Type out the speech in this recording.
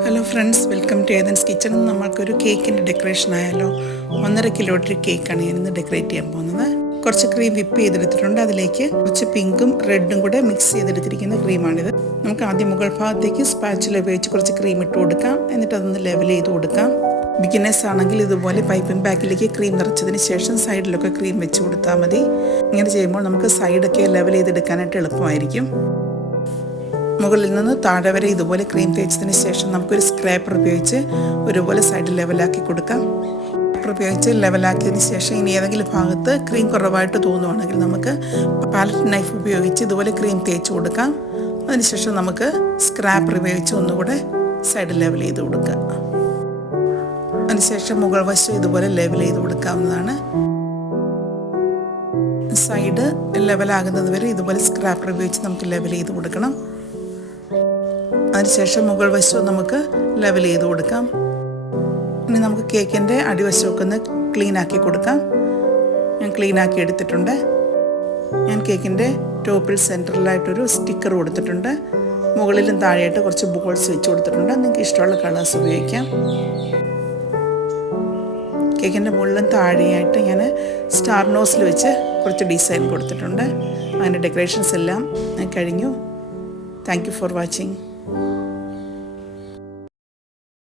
Hello friends, welcome to Athens kitchen. നമ്മൾക്കൊരു കേക്കിൻ്റെ decoration ആയാലോ. 1.5 കിലോയുടെ കേക്കാണ് ഞാനിന്ന് ഡെക്കറേറ്റ് ചെയ്യാൻ പോകുന്നത്. കുറച്ച് ക്രീം വിപ്പ് ചെയ്തെടുത്തിട്ടുണ്ട്. അതിലേക്ക് കുറച്ച് പിങ്കും റെഡും കൂടെ മിക്സ് ചെയ്തെടുത്തിരിക്കുന്ന ക്രീമാണിത്. നമുക്ക് ആദ്യം മുകൾ ഭാഗത്തേക്ക് സ്പാച്ചുല ഉപയോഗിച്ച് കുറച്ച് ക്രീം ഇട്ട് കൊടുക്കാം. എന്നിട്ട് അതൊന്ന് ലെവൽ ചെയ്ത് കൊടുക്കാം. ബിഗിനേഴ്സ് ആണെങ്കിൽ ഇതുപോലെ പൈപ്പിംഗ് ബാക്കിലേക്ക് ക്രീം നിറച്ചതിന് ശേഷം സൈഡിലൊക്കെ ക്രീം വെച്ച് കൊടുത്താൽ മതി. ഇങ്ങനെ ചെയ്യുമ്പോൾ നമുക്ക് സൈഡൊക്കെ ലെവൽ ചെയ്തെടുക്കാനായിട്ട് എളുപ്പമായിരിക്കും. മുകളിൽ നിന്ന് താഴെ വരെ ഇതുപോലെ ക്രീം തേച്ചതിന് ശേഷം നമുക്കൊരു സ്ക്രാപ്പർ ഉപയോഗിച്ച് ഒരുപോലെ സൈഡ് ലെവലാക്കി കൊടുക്കാം. സ്ക്രാപ്പർ ഉപയോഗിച്ച് ലെവലാക്കിയതിന് ശേഷം ഇനി ഏതെങ്കിലും ഭാഗത്ത് ക്രീം കുറവായിട്ട് തോന്നുവാണെങ്കിൽ നമുക്ക് പാലറ്റ് നൈഫ് ഉപയോഗിച്ച് ഇതുപോലെ ക്രീം തേച്ച് കൊടുക്കാം. അതിനുശേഷം നമുക്ക് സ്ക്രാപ്പർ ഉപയോഗിച്ച് ഒന്നുകൂടെ സൈഡ് ലെവൽ ചെയ്ത് കൊടുക്കാം. അതിനുശേഷം മുകൾ വശം ഇതുപോലെ ലെവൽ ചെയ്ത് കൊടുക്കാവുന്നതാണ്. സൈഡ് ലെവലാകുന്നത് വരെ ഇതുപോലെ സ്ക്രാപ്പർ ഉപയോഗിച്ച് നമുക്ക് ലെവൽ ചെയ്ത് കൊടുക്കണം. അതിനുശേഷം മുകൾ വശവും നമുക്ക് ലെവൽ ചെയ്ത് കൊടുക്കാം. ഇനി നമുക്ക് കേക്കിൻ്റെ അടിവശമൊക്കെ ഒന്ന് ക്ലീൻ ആക്കി കൊടുക്കാം. ഞാൻ ക്ലീൻ ആക്കി എടുത്തിട്ടുണ്ട്. ഞാൻ കേക്കിൻ്റെ ടോപ്പിൽ സെൻറ്ററിലായിട്ടൊരു സ്റ്റിക്കർ കൊടുത്തിട്ടുണ്ട്. മുകളിലും താഴെയായിട്ട് കുറച്ച് ബോൾസ് വെച്ച് കൊടുത്തിട്ടുണ്ട്. നിങ്ങൾക്ക് ഇഷ്ടമുള്ള കളേഴ്സ് ഉപയോഗിക്കാം. കേക്കിൻ്റെ മുകളിലും താഴെയായിട്ട് ഞാൻ സ്റ്റാർ നോസിൽ വെച്ച് കുറച്ച് ഡിസൈൻ കൊടുത്തിട്ടുണ്ട്. അങ്ങനെ ഡെക്കറേഷൻസ് എല്ലാം കഴിഞ്ഞു. Thank you for watching.